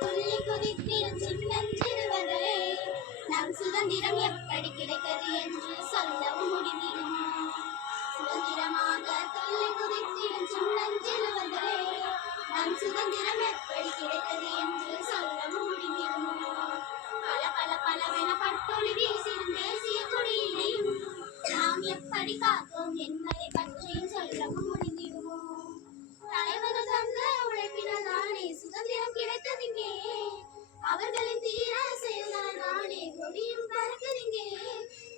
துள்ளி குதித்திடும் சின்னஞ்சிறுவர்களே, நம் சுதந்திரம் எப்படி கிடைத்தது என்று சொல்லவும் முடிந்திடுமா? சுதந்திரமாக துள்ளி குதித்திடும் சின்னஞ்சிறுவர்களே, நம் சுதந்திரம் எப்படி கிடைத்தது என்று சொல்லவும் முடிந்திடுமா? பல பல பலவென பட்டொளி வீசிடும் தேசிய கொடியினையும் நாம் எப்படி காத்தோம் என்பதை பற்றியும் சொல்லவும் முடிந்திடுமோ? தலைவர்கள் தந்த உழைப்பினால் தானே சுதந்திரம் கிடைத்ததிங்கே, அவர்களின் தீர செயல்கள் தானே கொடியும் பறக்குதிங்கே.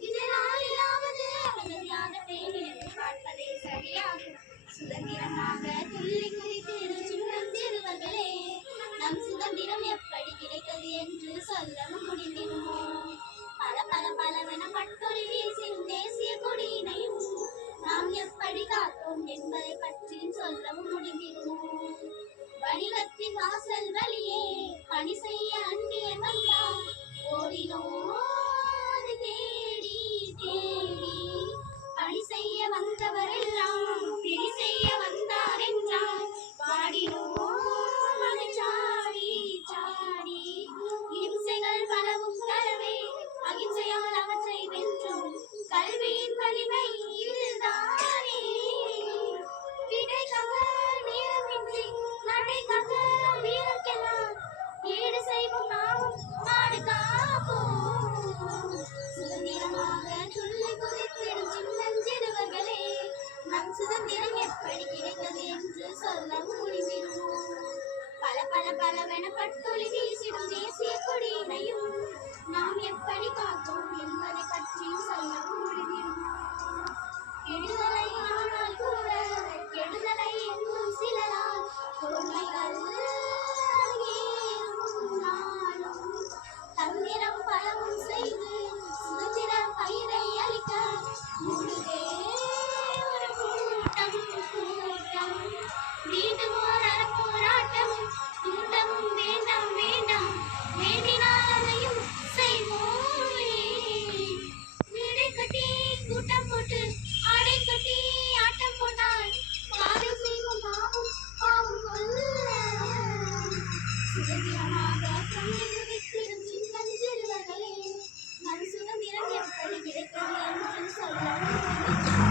இதனாலாவது அவர்கள் தியாகத்தை நினைத்து பார்ப்பதே சரியாகும். சுதந்திரமாக துள்ளி குதித்திடும் சின்னஞ்சிறுவர்களே, நம் சுதந்திரம் எப்படி கிடைத்தது என்று சொல்லவும் முடிந்திடுமோ? பல பல பலவென பட்டொளி வீசிடும் தேசிய கொடியினையும் நாம் எப்படி காத்தோம் என்பதை பற்றியும் சொல்லவும் முடிந்திடுமோ? வணிகத்தின் வாசல் வழியே பணி செய்ய அந்நியர் வந்தார், ஓடினோம் அது தேடி தேடி. பணி செய்ய வந்தவரெல்லாம் பிடி செய்ய வந்தார் என்றால், பாடினோம் அது சாடி சாடி. இம்சைகள் பலவும் தரவே அகிம்சையால் அவற்றை வென்றோம், கல்வியின் வலிமை இதுதானே. விடைக்காக நேரமின்றி நடைக்காக வீரர்க்கெல்லாம் ஈடு செய்வோம், நாமும் நாடு காப்போம். சுதந்திரமாக துள்ளி குதித்திடும் சின்னஞ்சிறுவர்களே, நம் சுதந்திரம் எப்படி கிடைத்தது என்று சொல்லவும் முடிந்திடுமோ? பல பல பலவென பட்டொளி வீசிடும் தேசிய கொடியினையும் நாம் எப்படி காத்தோம் என்பதை பற்றியும் சொல்லவும் முடிந்திடுமோ? கெடுதலை ஆனால் கூட கெடுதலை என்னும் சிலரால் கொடுமைகள் நாளும் தந்திரம் பலவும் செய்து சுதந்திர பயிரை அளிக்க முழுதே ஒரு கூட்டம் கூட்டம். மீண்டும் ஓர் அறப்போராட்டம் கூட்டமும் வேண்டாம் வேண்டாம், வேண்டினால் அதையும் செய்வோமே. வீடை கட்டி கூட்டம் போட்டு ஆடை கட்டி ஆட்டம் போட்டால் பாதை செய்வோம் நாமும் பாவம் கொல்ல. சுதந்திரமாக துள்ளி குதித்திடும் சின்னஞ்சிறுவர்களே, நம் சுதந்திரம் எப்படி கிடைத்தது என்று சொல்லவும்